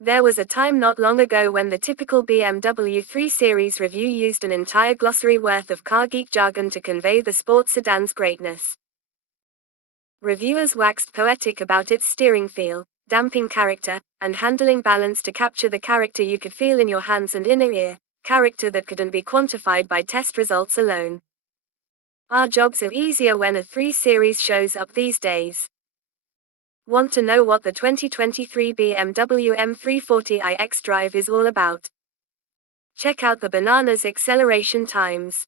There was a time not long ago when the typical BMW 3 Series review used an entire glossary worth of car geek jargon to convey the sports sedan's greatness. Reviewers waxed poetic about its steering feel, damping character, and handling balance to capture the character you could feel in your hands and inner ear, character that couldn't be quantified by test results alone. Our jobs are easier when a 3 Series shows up these days. Want to know what the 2023 BMW M340i xDrive is all about? Check out the bananas acceleration times.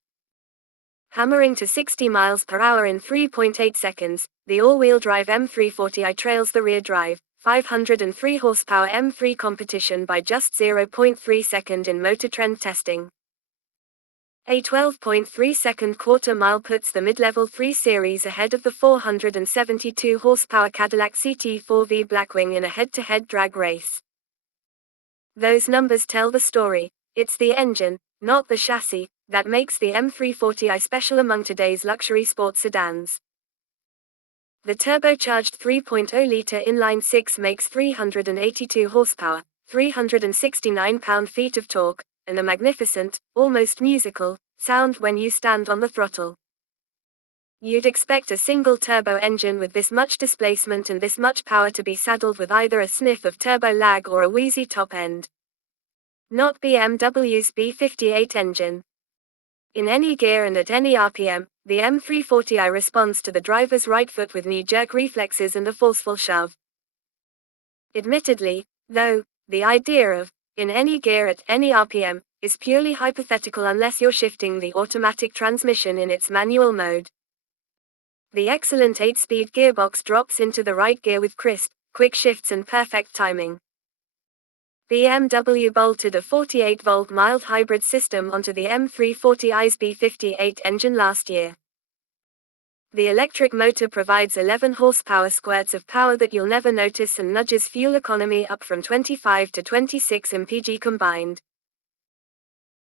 Hammering to 60 miles per hour in 3.8 seconds, the all-wheel drive M340i trails the rear drive, 503 horsepower M3 competition by just 0.3 seconds in Motor Trend testing. A 12.3-second quarter-mile puts the mid-level 3 Series ahead of the 472 horsepower Cadillac CT4V Blackwing in a head-to-head drag race. Those numbers tell the story. It's the engine, not the chassis, that makes the M340i special among today's luxury sports sedans. The turbocharged 3.0-liter inline-six makes 382 horsepower, 369 pound-feet of torque, and a magnificent, almost musical, sound when you stand on the throttle. You'd expect a single turbo engine with this much displacement and this much power to be saddled with either a sniff of turbo lag or a wheezy top end. Not BMW's B58 engine. In any gear and at any RPM, the M340i responds to the driver's right foot with knee-jerk reflexes and a forceful shove. Admittedly, though, the idea of in any gear at any RPM is purely hypothetical unless you're shifting the automatic transmission in its manual mode. The excellent 8-speed gearbox drops into the right gear with crisp, quick shifts and perfect timing. BMW bolted a 48-volt mild hybrid system onto the M340i's B58 engine last year. The electric motor provides 11 horsepower squirts of power that you'll never notice and nudges fuel economy up from 25 to 26 mpg combined.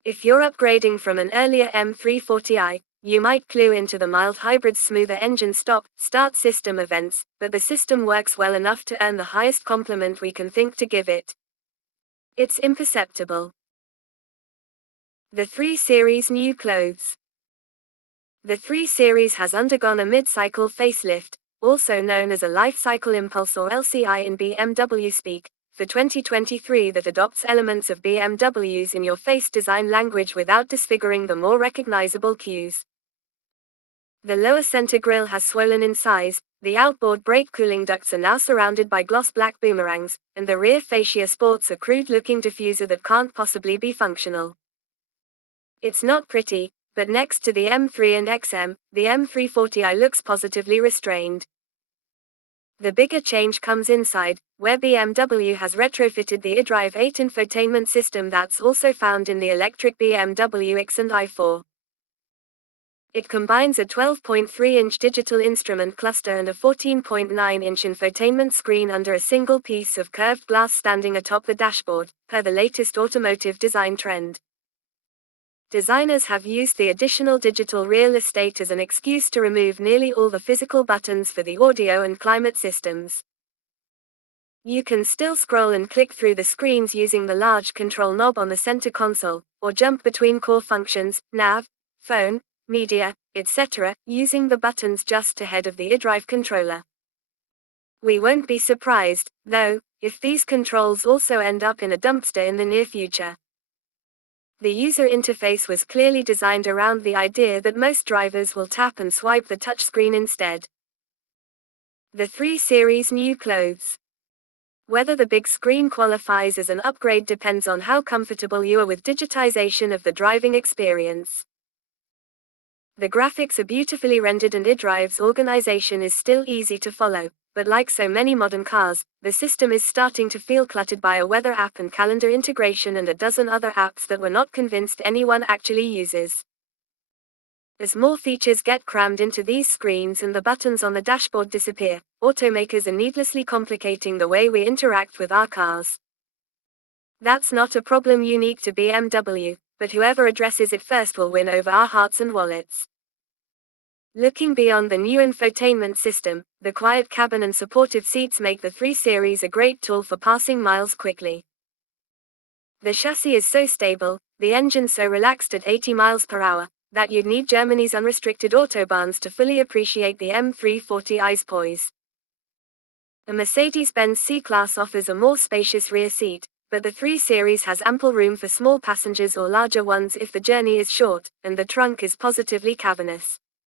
If you're upgrading from an earlier M340i, you might clue into the mild hybrid's smoother engine stop-start system events, but the system works well enough to earn the highest compliment we can think to give it. It's imperceptible. The 3 Series new clothes. The 3 Series has undergone a mid-cycle facelift, also known as a life cycle impulse or LCI in BMW speak, for 2023 that adopts elements of BMW's in-your-face design language without disfiguring the more recognizable cues. The lower center grille has swollen in size, the outboard brake cooling ducts are now surrounded by gloss black boomerangs, and the rear fascia sports a crude-looking diffuser that can't possibly be functional. It's not pretty, but next to the M3 and XM, the M340i looks positively restrained. The bigger change comes inside, where BMW has retrofitted the xDrive 8 infotainment system that's also found in the electric BMW X and i4. It combines a 12.3-inch digital instrument cluster and a 14.9-inch infotainment screen under a single piece of curved glass standing atop the dashboard, per the latest automotive design trend. Designers have used the additional digital real estate as an excuse to remove nearly all the physical buttons for the audio and climate systems. You can still scroll and click through the screens using the large control knob on the center console, or jump between core functions, nav, phone, media, etc., using the buttons just ahead of the xDrive controller. We won't be surprised, though, if these controls also end up in a dumpster in the near future. The user interface was clearly designed around the idea that most drivers will tap and swipe the touchscreen instead. The 3 Series new clothes. Whether the big screen qualifies as an upgrade depends on how comfortable you are with digitization of the driving experience. The graphics are beautifully rendered and xDrive's organization is still easy to follow, but like so many modern cars, the system is starting to feel cluttered by a weather app and calendar integration and a dozen other apps that we're not convinced anyone actually uses. As more features get crammed into these screens and the buttons on the dashboard disappear, automakers are needlessly complicating the way we interact with our cars. That's not a problem unique to BMW, but whoever addresses it first will win over our hearts and wallets. Looking beyond the new infotainment system, the quiet cabin and supportive seats make the 3 Series a great tool for passing miles quickly. The chassis is so stable, the engine so relaxed at 80 miles per hour, that you'd need Germany's unrestricted autobahns to fully appreciate the M340i's poise. A Mercedes-Benz C-Class offers a more spacious rear seat, but the 3 Series has ample room for small passengers or larger ones if the journey is short, and the trunk is positively cavernous.